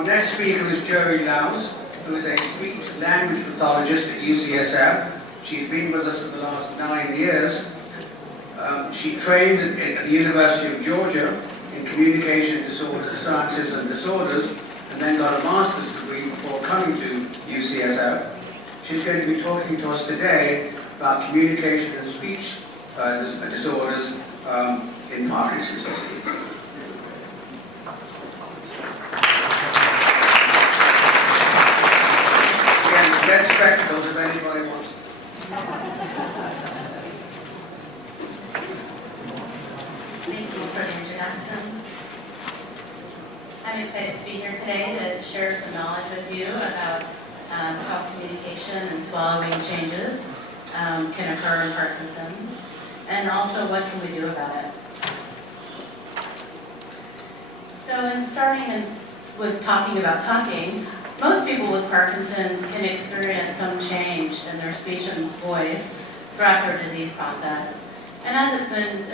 Our next speaker is Laus, who is a speech language pathologist at UCSF. She's been with us for the last 9 years. She trained at the University of Georgia in communication disorders, sciences and disorders, and then got a master's degree before coming to UCSF. She's going to be talking to us today about communication and speech disorders in Parkinson's disease. Again, red spectacles if anybody wants them. Thank you for the introduction. I'm excited to be here today to share some knowledge with you about how communication and swallowing changes can occur in Parkinson's, and also what can we do about it. So in starting with talking about talking, most people with Parkinson's can experience some change in their speech and voice throughout their disease process. And as it's been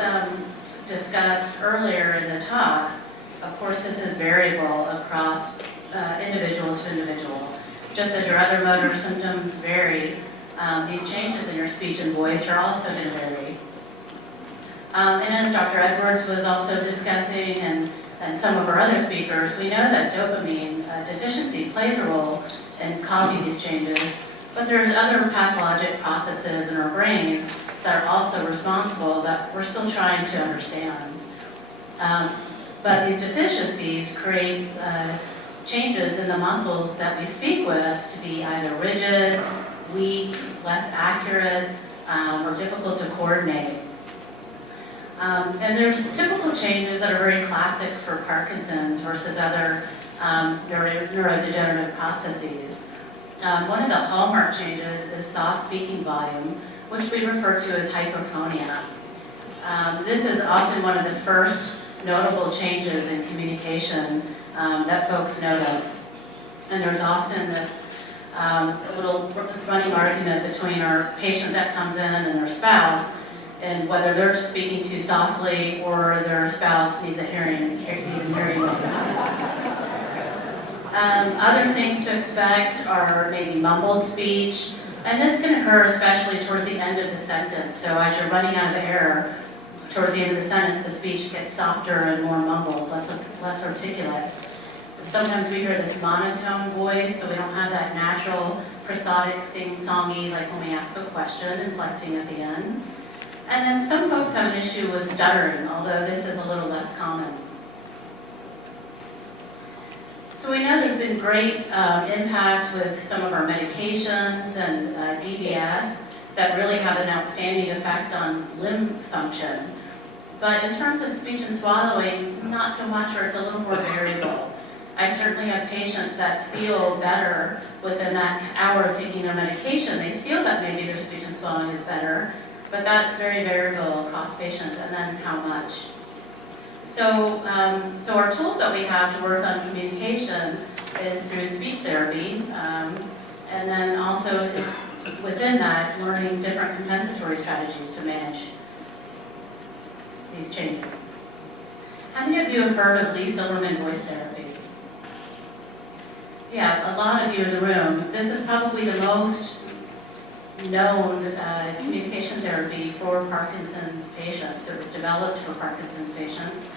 discussed earlier in the talks, of course this is variable across individual to individual. Just as your other motor symptoms vary, these changes in your speech and voice are also going to vary. And as Dr. Edwards was also discussing, and some of our other speakers, we know that dopamine deficiency plays a role in causing these changes, but there's other pathologic processes in our brains that are also responsible that we're still trying to understand. But these deficiencies create changes in the muscles that we speak with to be either rigid, weak, less accurate, or difficult to coordinate. And there's typical changes that are very classic for Parkinson's versus other neurodegenerative processes. One of the hallmark changes is soft speaking volume, which we refer to as hypophonia. This is often one of the first notable changes in communication that folks notice. And there's often this little running argument between our patient that comes in and their spouse, and whether they're speaking too softly or their spouse needs a hearing aid. Other things to expect are maybe mumbled speech, and this can occur especially towards the end of the sentence. So as you're running out of air, towards the end of the sentence, the speech gets softer and more mumbled, less articulate. Sometimes we hear this monotone voice, so we don't have that natural prosodic sing-songy, like when we ask a question, inflecting at the end. And then some folks have an issue with stuttering, although this is a little less common. So we know there's been great impact with some of our medications and DBS that really have an outstanding effect on limb function. But in terms of speech and swallowing, not so much, or it's a little more variable. I certainly have patients that feel better within that hour of taking their medication. They feel that maybe their speech and swallowing is better, but that's very variable across patients, and then how much. So our tools that we have to work on communication is through speech therapy, and then also within that, learning different compensatory strategies to manage these changes. How many of you have heard of Lee Silverman voice therapy? Yeah, a lot of you in the room. This is probably the most known communication therapy for Parkinson's patients. It was developed for Parkinson's patients.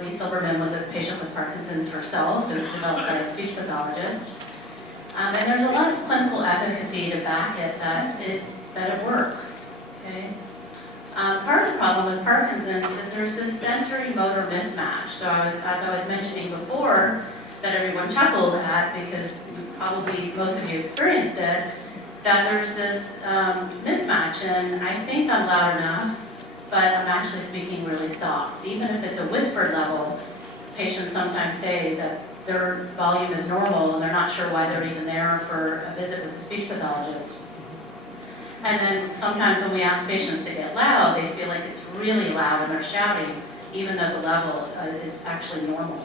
Lee Silverman was a patient with Parkinson's herself. It was developed by a speech pathologist. And there's a lot of clinical efficacy to back it that it works. Okay? Part of the problem with Parkinson's is there's this sensory motor mismatch. So as I was mentioning before, that everyone chuckled at because probably most of you experienced it, that there's this mismatch, and I think I'm loud enough, but I'm actually speaking really soft. Even if it's a whispered level, patients sometimes say that their volume is normal and they're not sure why they're even there for a visit with a speech pathologist. And then sometimes when we ask patients to get loud, they feel like it's really loud and they're shouting, even though the level is actually normal.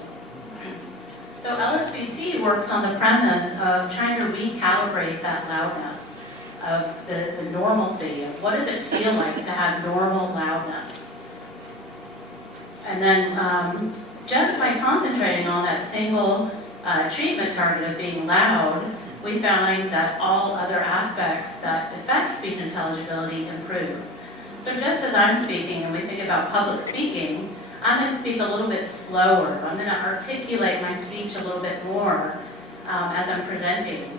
So LSVT works on the premise of trying to recalibrate that loudness, of the normalcy of what does it feel like to have normal loudness. And then just by concentrating on that single treatment target of being loud, we find that all other aspects that affect speech intelligibility improve. So just as I'm speaking, and we think about public speaking, I'm going to speak a little bit slower. I'm going to articulate my speech a little bit more as I'm presenting,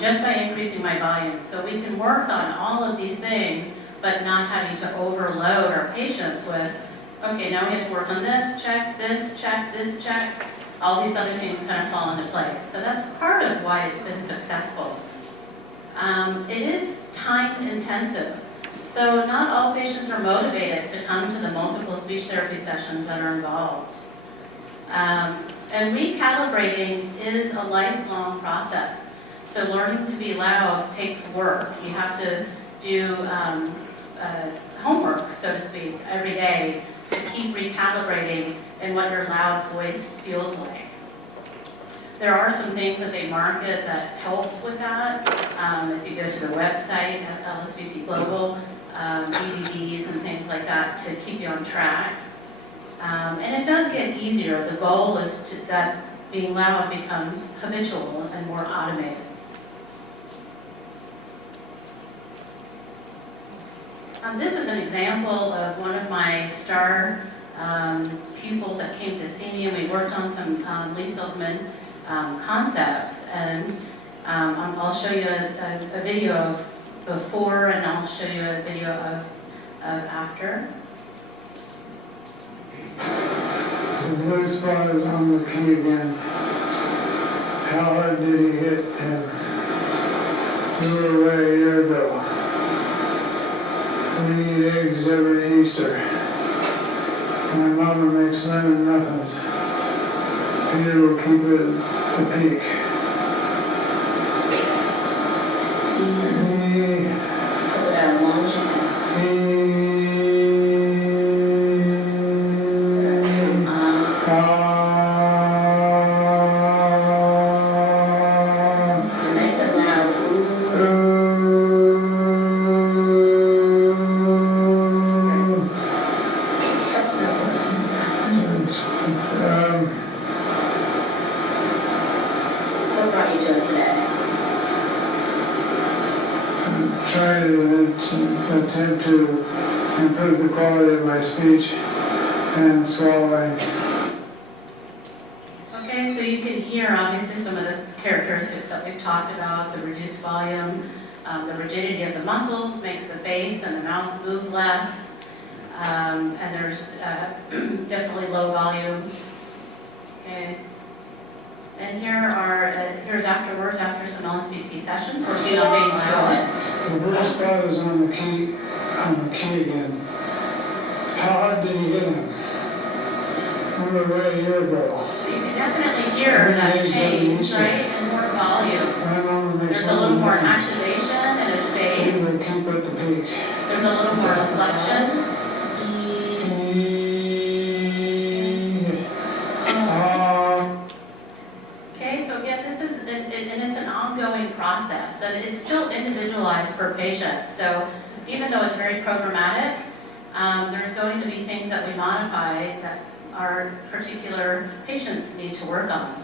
just by increasing my volume. So we can work on all of these things, but not having to overload our patients with, okay, now we have to work on this, check, this, check. All these other things kind of fall into place. So that's part of why it's been successful. It is time intensive. So not all patients are motivated to come to the multiple speech therapy sessions that are involved. And recalibrating is a lifelong process. So learning to be loud takes work. You have to do homework, so to speak, every day to keep recalibrating in what your loud voice feels like. There are some things that they market that helps with that. If you go to the website at LSVT Global, DVDs and things like that to keep you on track. And it does get easier. The goal is that being loud becomes habitual and more automated. This is an example of one of my star pupils that came to see me, and we worked on some Lee Silverman concepts, and I'll show you a video of before, and I'll show you a video of after. The blue spot is on the key again. How hard did he hit him? You were away a year ago. We eat eggs every Easter. My mama makes lemon muffins. Peter will keep it at the peak. What brought you to us today? Trying to attempt to improve the quality of my speech and swallowing. Okay, so you can hear obviously some of the characteristics that we've talked about, the reduced volume, the rigidity of the muscles makes the face and the mouth move less, and there's definitely low volume. Okay. And here's afterwards, after some LSVT sessions, working on being loud. The blue spot is on the key again. How hard did he hit him? We were away a year ago. So you can definitely hear that change, right? And more volume. There's a little more activation in his face. Keep at the peak. There's a little more inflection. Okay, so again, this is, and it's an ongoing process, and it's still individualized per patient. So even though it's very programmatic, there's going to be things that we modify that our particular patients need to work on.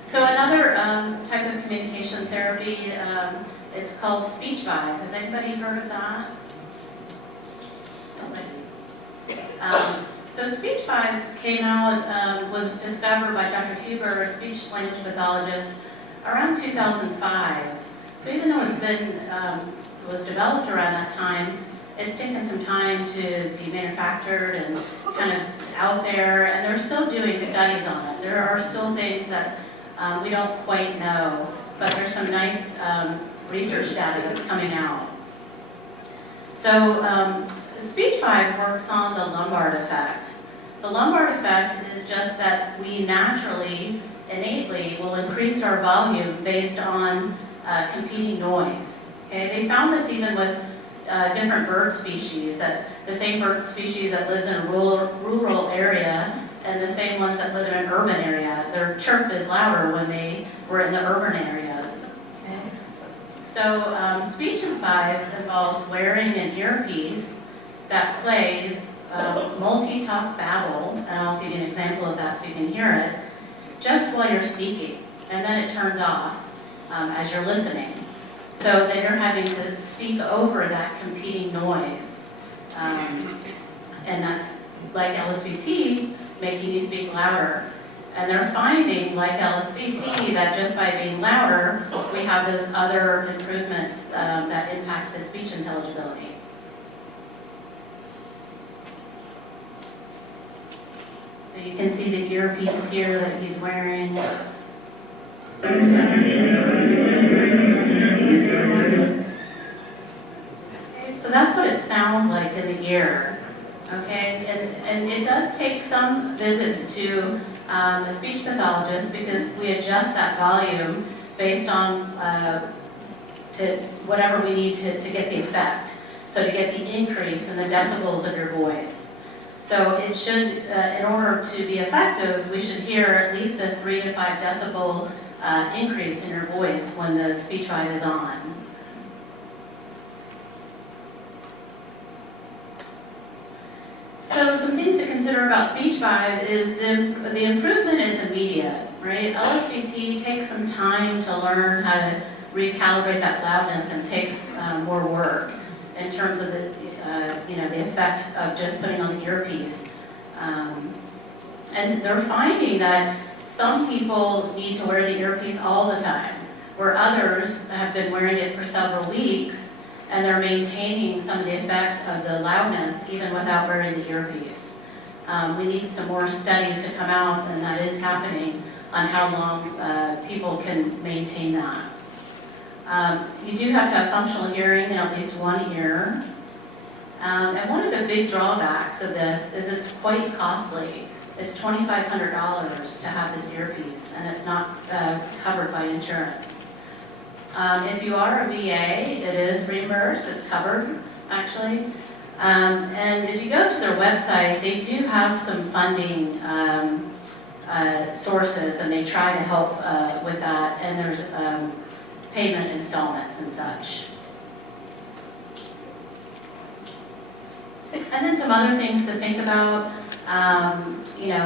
So another type of communication therapy, it's called speech vibe. Has anybody heard of that? Nobody. So speech vibe came out, was discovered by Dr. Huber, a speech language pathologist, around 2005. So even though it's been, was developed around that time, it's taken some time to be manufactured and kind of out there, and they're still doing studies on it. There are still things that we don't quite know, but there's some nice research data that's coming out. So speech vibe works on the lumbar effect. The lumbar effect is just that we naturally, innately, will increase our volume based on competing noise. Okay? They found this even with different bird species, that the same bird species that lives in a rural area and the same ones that live in an urban area, their chirp is louder when they were in the urban areas. Okay? So speech vibe involves wearing an earpiece that plays multi-talk babble, and I'll give you an example of that so you can hear it. just while you're speaking, and then it turns off as you're listening. So then you're having to speak over that competing noise. And that's like LSVT, making you speak louder. And they're finding, like LSVT, that just by being louder, we have those other improvements that impact the speech intelligibility. So you can see the earpiece here that he's wearing. Okay, so that's what it sounds like in the ear. Okay, and it does take some visits to a speech pathologist because we adjust that volume based on to whatever we need to get the effect. So to get the increase in the decibels of your voice. So it should, in order to be effective, we should hear at least a 3 to 5 decibel increase in your voice when the speech vibe is on. So some things to consider about speech vibe is the improvement is immediate, right? LSVT takes some time to learn how to recalibrate that loudness and takes more work in terms of the the effect of just putting on the earpiece. And they're finding that some people need to wear the earpiece all the time, where others have been wearing it for several weeks and they're maintaining some of the effect of the loudness even without wearing the earpiece. We need some more studies to come out, and that is happening, on how long people can maintain that. You do have to have functional hearing in at least one ear. And one of the big drawbacks of this is it's quite costly. It's $2,500 to have this earpiece, and it's not covered by insurance. If you are a VA, it is reimbursed, it's covered, actually. And if you go to their website, they do have some funding sources, and they try to help with that, and there's payment installments and such. And then some other things to think about,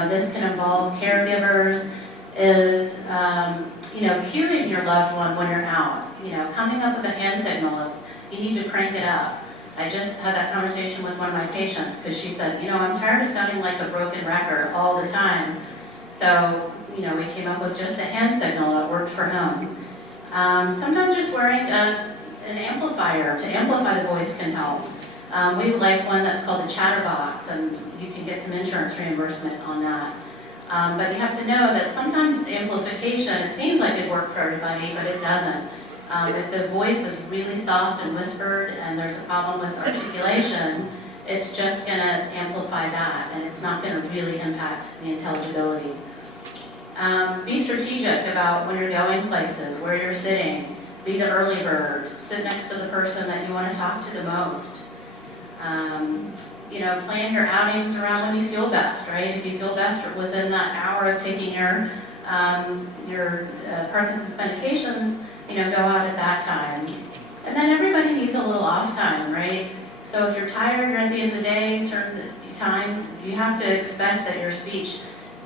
this can involve caregivers, is, cueing your loved one when you're out. Coming up with a hand signal of, you need to crank it up. I just had that conversation with one of my patients because she said, I'm tired of sounding like a broken record all the time. So, we came up with just a hand signal that worked for him. Sometimes just wearing an amplifier to amplify the voice can help. We would like one that's called a chatterbox, and you can get some insurance reimbursement on that. But you have to know that sometimes amplification, it seems like it worked for everybody, but it doesn't. If the voice is really soft and whispered and there's a problem with articulation, it's just going to amplify that, and it's not going to really impact the intelligibility. Be strategic about when you're going places, where you're sitting. Be the early bird. Sit next to the person that you want to talk to the most. Plan your outings around when you feel best, right? If you feel best within that hour of taking your Parkinson's medications, go out at that time. And then everybody needs a little off time, right? So if you're tired, you're at the end of the day, certain times, you have to expect that your speech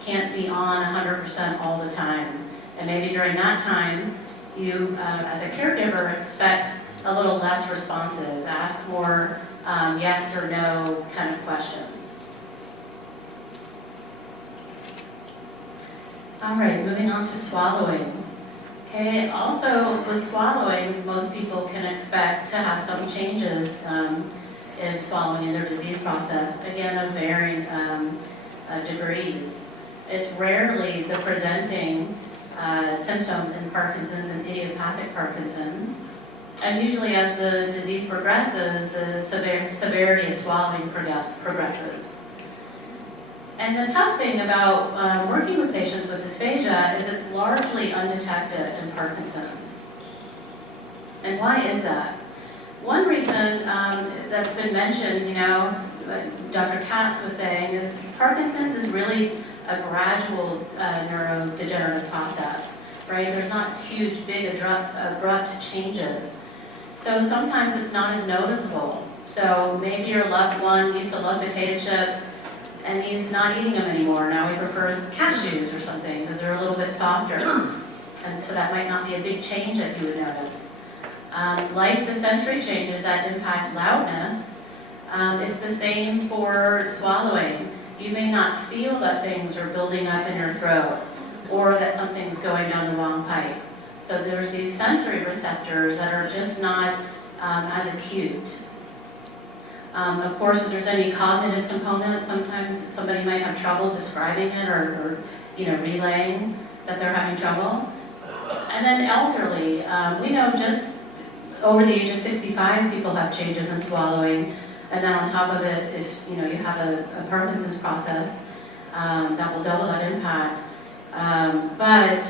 can't be on 100% all the time. And maybe during that time, you, as a caregiver, expect a little less responses, ask more yes or no kind of questions. All right, moving on to swallowing. Okay, also with swallowing, most people can expect to have some changes in swallowing in their disease process, again, of varying degrees. It's rarely the presenting symptom in Parkinson's and idiopathic Parkinson's. And usually as the disease progresses, the severity of swallowing progresses. And the tough thing about working with patients with dysphagia is it's largely undetected in Parkinson's. And why is that? One reason that's been mentioned, Dr. Katz was saying, is Parkinson's is really a gradual neurodegenerative process, right? There's not huge, big, abrupt changes. So sometimes it's not as noticeable. So maybe your loved one used to love potato chips, and he's not eating them anymore. Now he prefers cashews or something because they're a little bit softer. And so that might not be a big change that you would notice. Like the sensory changes that impact loudness, it's the same for swallowing. You may not feel that things are building up in your throat or that something's going down the wrong pipe. So there's these sensory receptors that are just not as acute. Of course, if there's any cognitive components, sometimes somebody might have trouble describing it or relaying that they're having trouble. And then elderly, we know just over the age of 65, people have changes in swallowing. And then on top of it, if you have a Parkinson's process, that will double that impact. But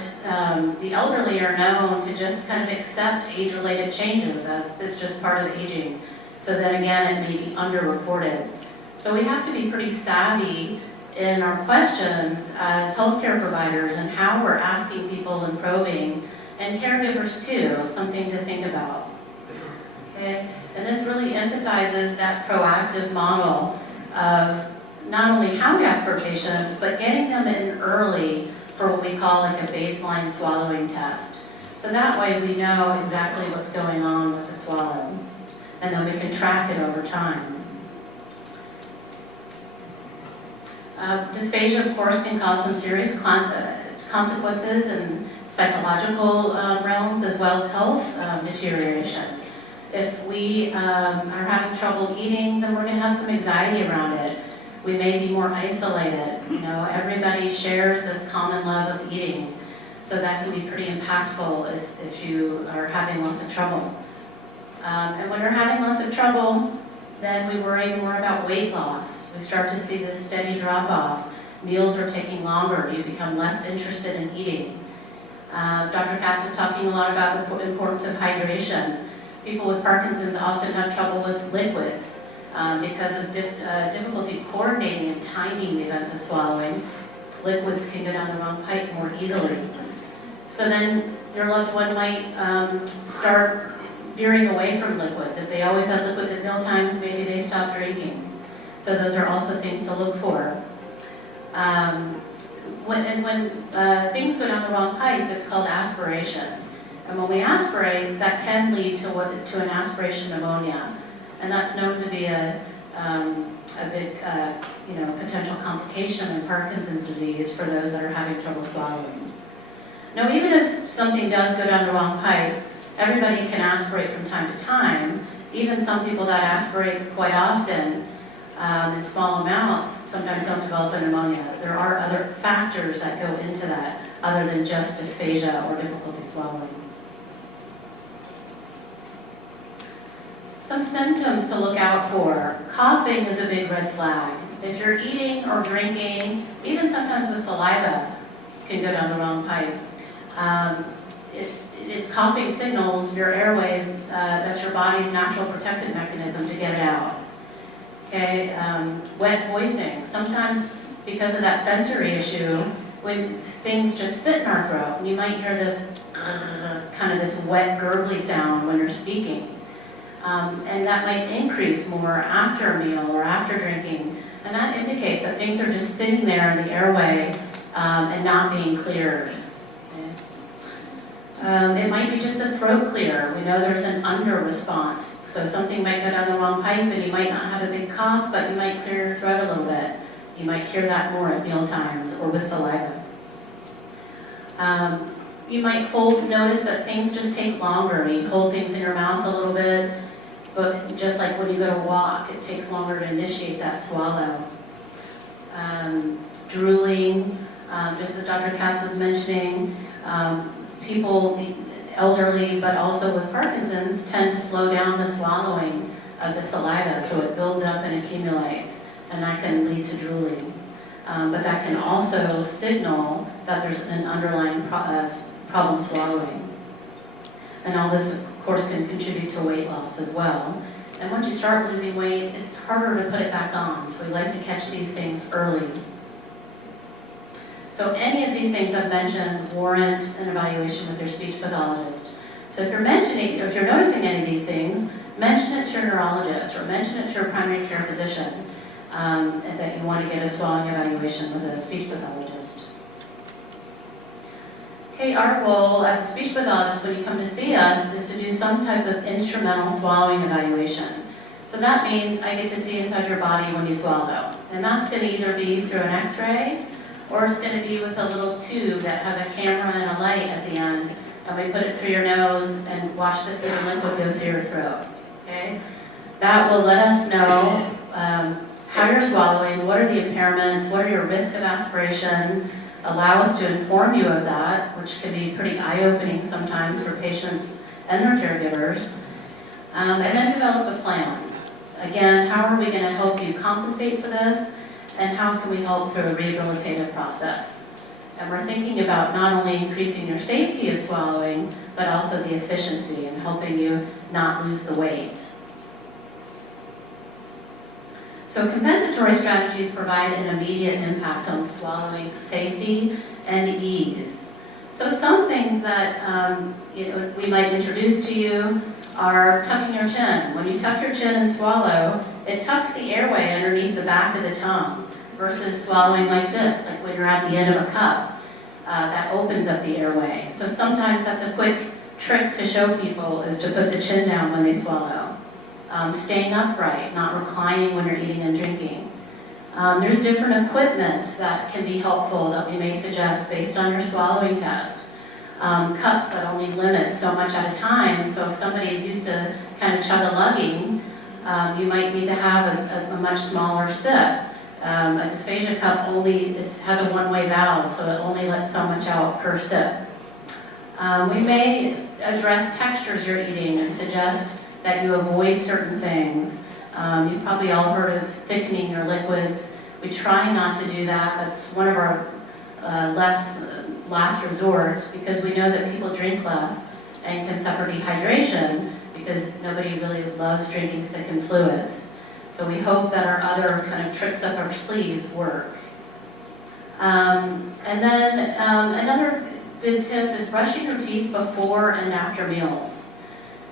the elderly are known to just kind of accept age-related changes as it's just part of aging. So then again, it may be underreported. So we have to be pretty savvy in our questions as healthcare providers and how we're asking people and probing, and caregivers too, something to think about. Okay? And this really emphasizes that proactive model of not only how we ask for patients, but getting them in early for what we call like a baseline swallowing test. So that way we know exactly what's going on with the swallow, and then we can track it over time. Dysphagia, of course, can cause some serious consequences in psychological realms as well as health deterioration. If we are having trouble eating, then we're going to have some anxiety around it. We may be more isolated. Everybody shares this common love of eating, so that can be pretty impactful if you are having lots of trouble. And when you're having lots of trouble, then we worry more about weight loss. We start to see this steady drop-off. Meals are taking longer. You become less interested in eating. Dr. Katz was talking a lot about the importance of hydration. People with Parkinson's often have trouble with liquids because of difficulty coordinating and timing the events of swallowing. Liquids can go down the wrong pipe more easily. So then your loved one might start veering away from liquids. If they always have liquids at meal times, maybe they stop drinking. So those are also things to look for. When things go down the wrong pipe, it's called aspiration. And when we aspirate, that can lead to an aspiration pneumonia. And that's known to be a big potential complication in Parkinson's disease for those that are having trouble swallowing. Now, even if something does go down the wrong pipe, everybody can aspirate from time to time. Even some people that aspirate quite often in small amounts sometimes don't develop a pneumonia. There are other factors that go into that other than just dysphagia or difficulty swallowing. Some symptoms to look out for. Coughing is a big red flag. If you're eating or drinking, even sometimes with saliva, can go down the wrong pipe. It's coughing signals your airways, that's your body's natural protective mechanism to get it out. Okay, wet voicing. Sometimes because of that sensory issue, when things just sit in our throat, you might hear this kind of this wet gurgly sound when you're speaking. And that might increase more after a meal or after drinking. And that indicates that things are just sitting there in the airway and not being cleared. It might be just a throat clear. We know there's an under response. So something might go down the wrong pipe and you might not have a big cough, but you might clear your throat a little bit. You might hear that more at meal times or with saliva. You might notice that things just take longer. You hold things in your mouth a little bit, but just like when you go to walk, it takes longer to initiate that swallow. Drooling, just as Dr. Katz was mentioning, people, elderly but also with Parkinson's, tend to slow down the swallowing of the saliva so it builds up and accumulates, and that can lead to drooling. But that can also signal that there's an underlying problem swallowing. And all this, of course, can contribute to weight loss as well. And once you start losing weight, it's harder to put it back on, so we like to catch these things early. So any of these things I've mentioned warrant an evaluation with your speech pathologist. So if you're noticing any of these things, mention it to your neurologist or mention it to your primary care physician. and that you want to get a swallowing evaluation with a speech pathologist. Okay, our goal as a speech pathologist when you come to see us is to do some type of instrumental swallowing evaluation. So that means I get to see inside your body when you swallow. And that's going to either be through an x-ray, or it's going to be with a little tube that has a camera and a light at the end, and we put it through your nose and watch the food and liquid go through your throat. Okay? That will let us know how you're swallowing, what are the impairments, what are your risk of aspiration, allow us to inform you of that, which can be pretty eye-opening sometimes for patients and their caregivers, and then develop a plan. Again, how are we going to help you compensate for this, and how can we help through a rehabilitative process? And we're thinking about not only increasing your safety of swallowing, but also the efficiency and helping you not lose the weight. So compensatory strategies provide an immediate impact on swallowing safety and ease. So some things that we might introduce to you are tucking your chin. When you tuck your chin and swallow, it tucks the airway underneath the back of the tongue versus swallowing like this, like when you're at the end of a cup. That opens up the airway. So sometimes that's a quick trick to show people is to put the chin down when they swallow. Staying upright, not reclining when you're eating and drinking. There's different equipment that can be helpful that we may suggest based on your swallowing test. Cups that only limit so much at a time, so if somebody is used to kind of chug-a-lugging, you might need to have a much smaller sip. A dysphagia cup has a one-way valve, so it only lets so much out per sip. We may address textures you're eating and suggest that you avoid certain things. You've probably all heard of thickening your liquids. We try not to do that. That's one of our last resorts, because we know that people drink less and can suffer dehydration because nobody really loves drinking thickened fluids. So we hope that our other kind of tricks up our sleeves work. And then another good tip is brushing your teeth before and after meals.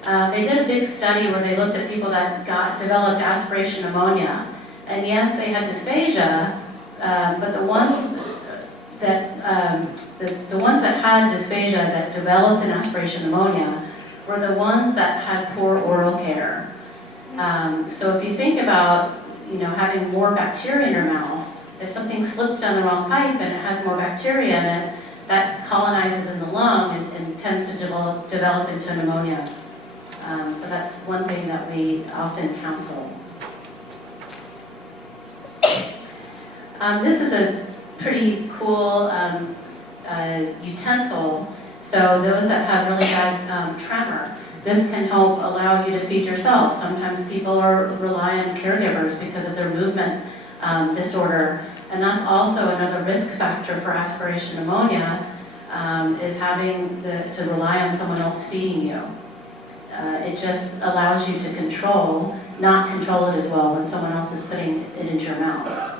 They did a big study where they looked at people that developed aspiration pneumonia. And yes, they had dysphagia, but the ones that had dysphagia that developed an aspiration pneumonia were the ones that had poor oral care. So if you think about, having more bacteria in your mouth, if something slips down the wrong pipe and it has more bacteria in it, that colonizes in the lung and tends to develop into pneumonia. So that's one thing that we often counsel. This is a pretty cool utensil. So those that have really bad tremor, this can help allow you to feed yourself. Sometimes people rely on caregivers because of their movement disorder. And that's also another risk factor for aspiration pneumonia, is having to rely on someone else feeding you. It just allows you to not control it as well when someone else is putting it into your mouth.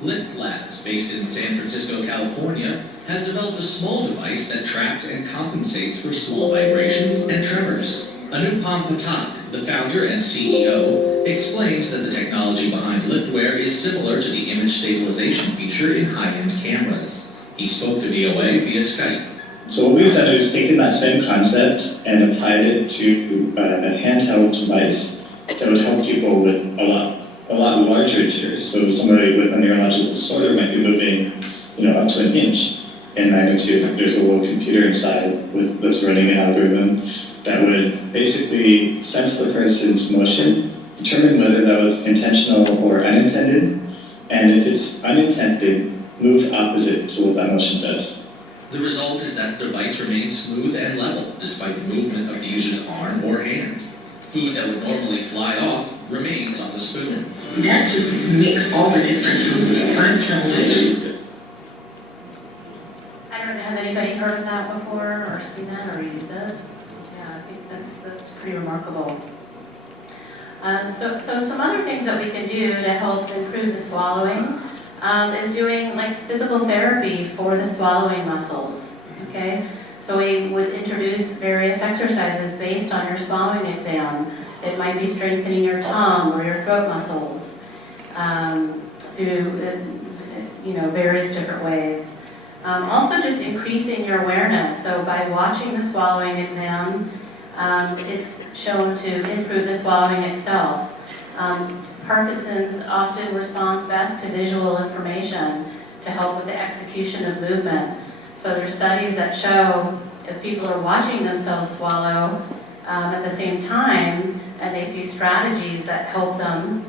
Lift Labs, based in San Francisco, California, has developed a small device that tracks and compensates for small vibrations and tremors. Anupam Patak, the founder and CEO, explains that the technology behind Liftware is similar to the image stabilization feature in high-end cameras. He spoke to VOA via Skype. So what we've done is taken that same concept and applied it to a handheld device that would help people with a lot larger tears. So somebody with a neurological disorder might be moving, up to an inch in magnitude. There's a little computer inside that's running an algorithm that would basically sense the person's motion, determine whether that was intentional or unintended, and if it's unintended, move opposite to what that motion does. The result is that the device remains smooth and level despite the movement of the user's arm or hand. Food that would normally fly off remains on the spoon. That just makes all the difference on television. I don't know, has anybody heard of that before or seen that or used it? Yeah, I think that's pretty remarkable. So some other things that we can do to help improve the swallowing is doing like physical therapy for the swallowing muscles, okay? So we would introduce various exercises based on your swallowing exam It might be strengthening your tongue or your throat muscles through various different ways. Also just increasing your awareness. So by watching the swallowing exam, it's shown to improve the swallowing itself. Parkinson's often responds best to visual information to help with the execution of movement. So there's studies that show if people are watching themselves swallow at the same time, and they see strategies that help them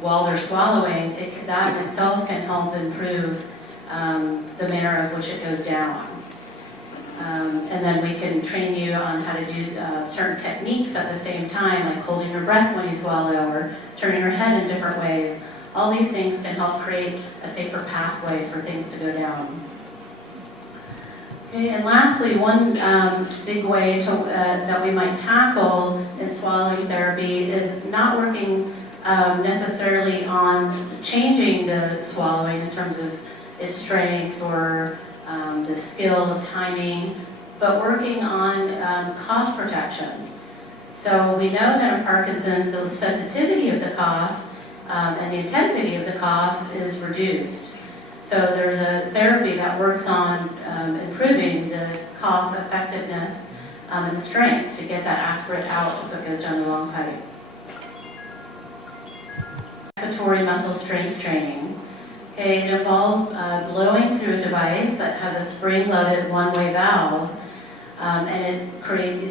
while they're swallowing, that in itself can help improve the manner of which it goes down. And then we can train you on how to do certain techniques at the same time, like holding your breath when you swallow or turning your head in different ways. All these things can help create a safer pathway for things to go down. Okay, and lastly, one big way that we might tackle in swallowing therapy is not working necessarily on changing the swallowing in terms of its strength or the skill of timing, but working on cough protection. So we know that in Parkinson's, the sensitivity of the cough and the intensity of the cough is reduced. So there's a therapy that works on improving the cough effectiveness and the strength to get that aspirate out if it goes down the wrong pipe. Respiratory muscle strength training. Okay, it involves blowing through a device that has a spring-loaded one-way valve, and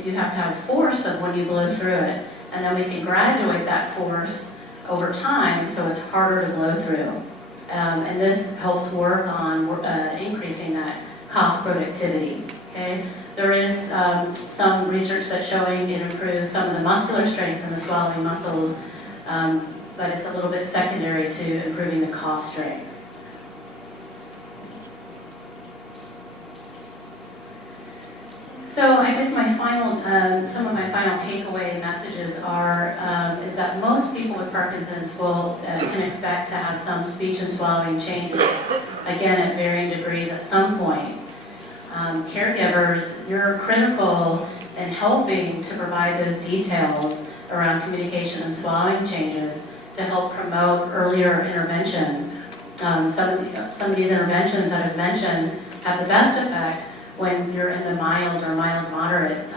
you have to have force of when you blow through it, and then we can graduate that force over time so it's harder to blow through. And this helps work on increasing that cough productivity. Okay, there is some research that's showing it improves some of the muscular strength in the swallowing muscles, but it's a little bit secondary to improving the cough strength. So I guess some of my final takeaway messages are is that most people with Parkinson's can expect to have some speech and swallowing changes, again at varying degrees at some point. Caregivers, you're critical in helping to provide those details around communication and swallowing changes to help promote earlier intervention. Some of these interventions that I've mentioned have the best effect when you're in the mild or mild-moderate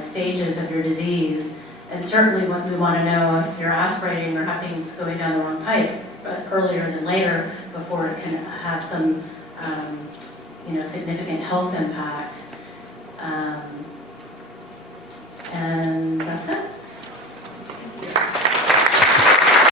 stages of your disease. And certainly we want to know if you're aspirating or have things going down the wrong pipe earlier than later before it can have some significant health impact. And that's it.